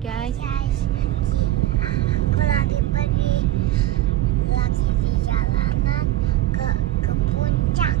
guys. Aku lagi pergi di jalanan ke puncak.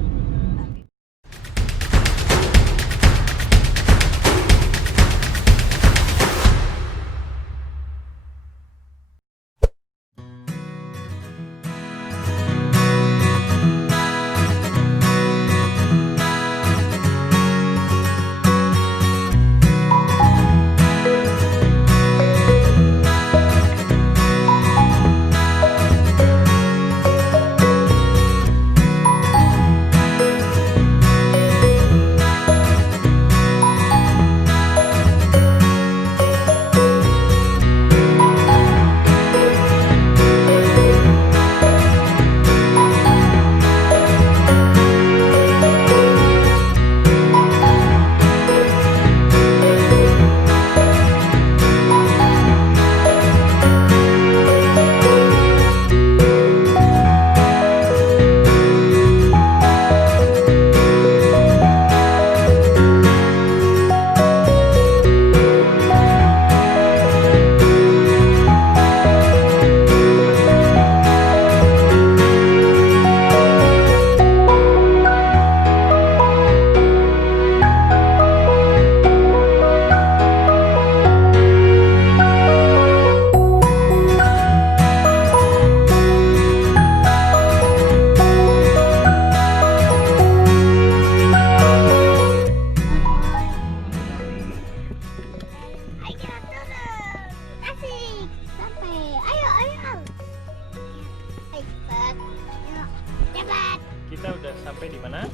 Kita udah sampai di mana?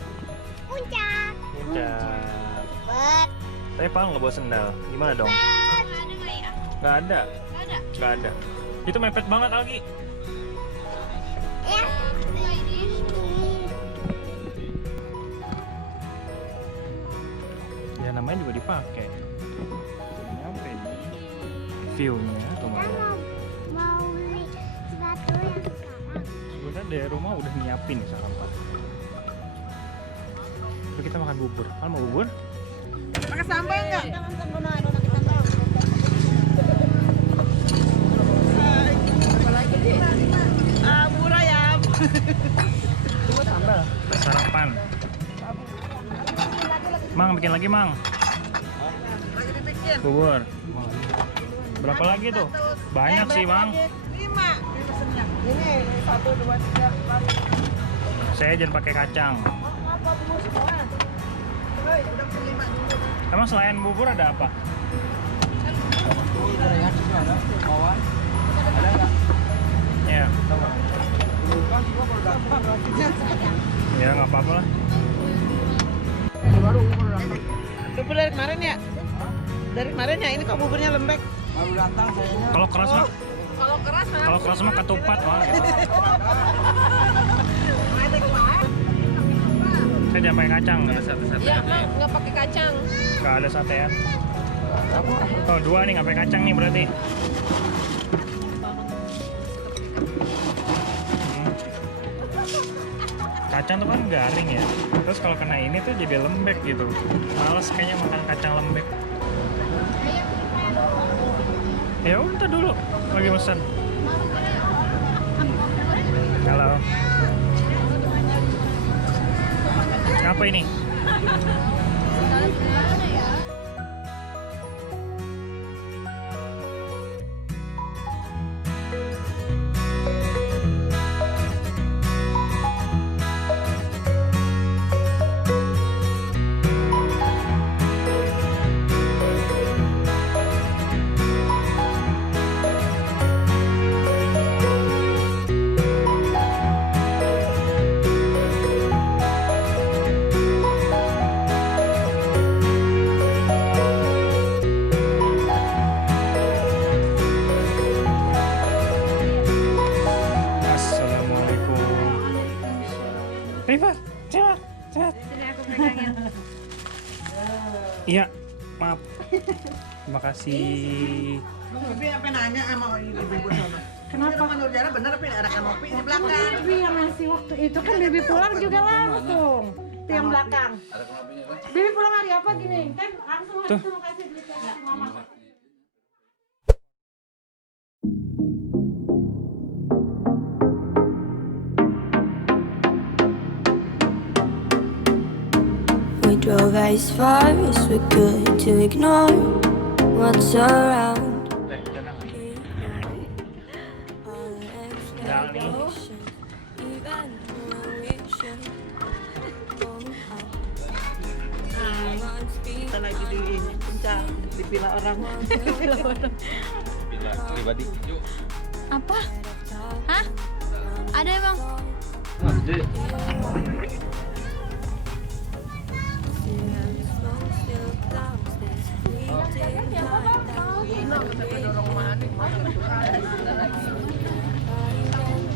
Puncak. Puncak. Tapi Pak nggak bawa sendal. Gimana dong? Nggak ada. Nggak ada. Itu mepet banget lagi. Ya. Ya namanya juga dipakai. Nyampe view-nya kemarin. Mau beli sepatu yang sekarang. Udah dari rumah udah nyiapin sarapan. Terus kita makan bubur. Kan mau bubur? Pakai sambal enggak? Bubur ayam. Bubur sambal. Sarapan. Mang, bikin lagi, Mang. Lagi dibikin. Bubur. Berapa lagi tuh? Banyak sih, Mang. 5 pesennya. Ini 1 2 3 4. Saya jangan pakai kacang. Apa bubur semua? Hei, udah pesen 5 dulu. Emang selain bubur ada apa? Ya. Ya nggak apa-apa lah. Bubur dari kemarin ya? Dari kemarin ya, ini kok buburnya lembek? Baru datang sayanya. Kalau keras mah, Kalau keras mah ketupat mah. Saya jangan pakai kacang ya. Iya, nggak pakai kacang. Nggak ada satean. Oh 2 nih nggak pakai kacang nih berarti. Kacang tuh kan garing ya. Terus kalau kena ini tuh jadi lembek gitu. Males kayaknya makan kacang lembek. Ya udah dulu lagi pesan. Halo. Apa ini? Rifat, cepat. Sini aku pegangin. Iya, maaf. Terima kasih. Bibi apa nanya sama ibu sana? Kenapa? Ini rumah Nurjana bener tapi ada kanopi di belakang. Bibi yang ngasih waktu itu kan Bibi pulang juga langsung di yang belakang. Bibi pulang hari apa gini? Kan langsung hari itu mau kasih duit sama mama. We drove as far as we could to ignore what's around. Jangan nih. Kita lagi di puncak, di villa orang. Bila pribadi. Apa? Hah? Ada emang?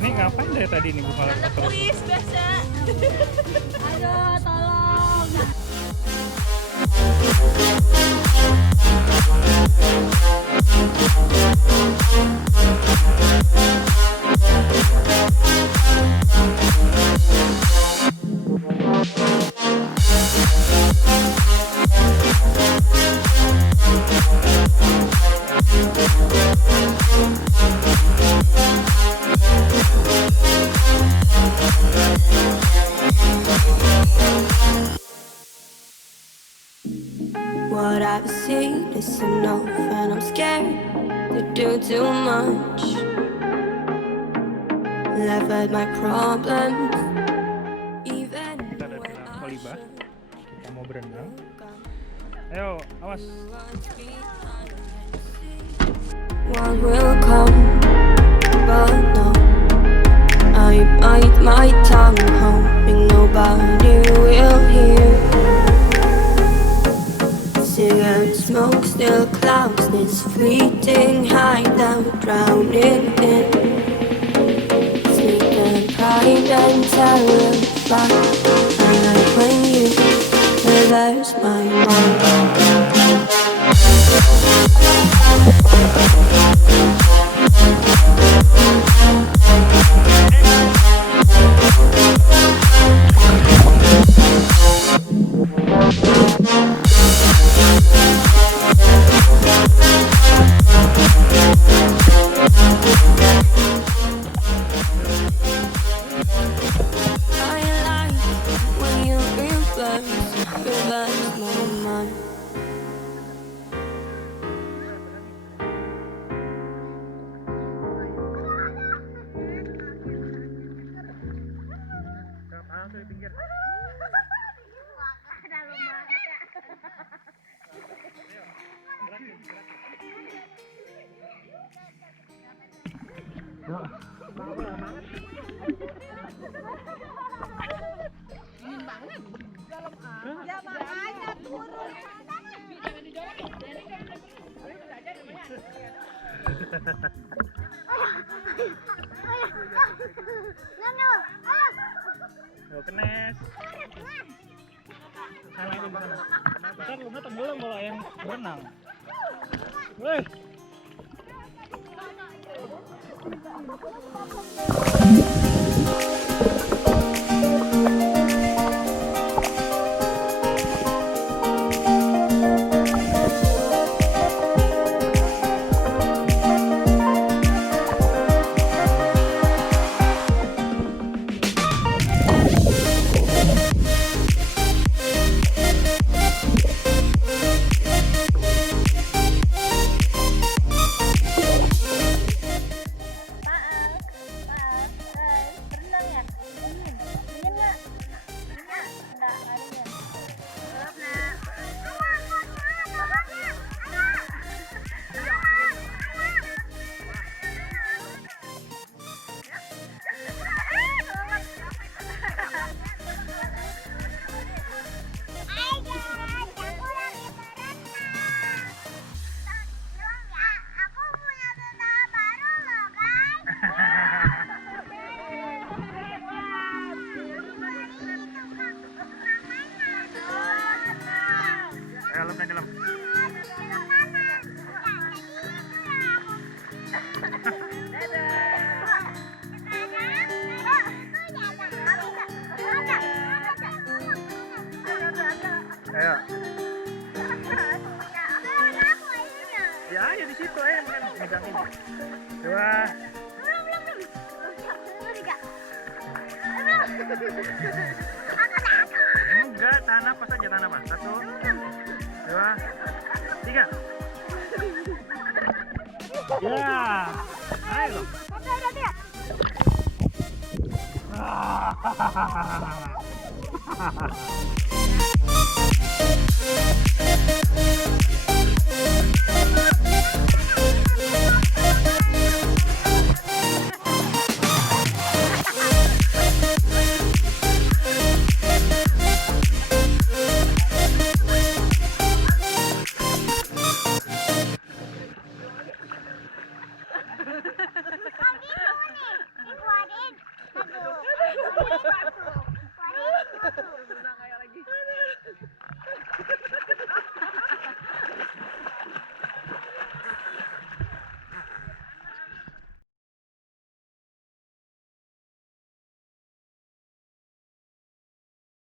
Nih ngapain dari tadi nih buka laptop terus? Please, biasa. Aduh, tolong. What I've seen is enough, and I'm scared to do too much. Laugh at my problems, even Kita ada di Kolibah. Kita mau berenang. Ayo, awas. one will come, but no. I bite my tongue, hoping nobody will hear. Cigarette smoke still clouds this fleeting hideout, drowning in sleep and pride and terrified. I like when you reverse my mind. I like when you reverse my mind. Yo, kenes. Sana itu sana. Bentar lu nggak tenggelam bola yang berenang. Woi. Berenang ya? megang ini. 2. Enggak, tahan napas aja, tahan napas. 1, 2, 3. Ya, ayo.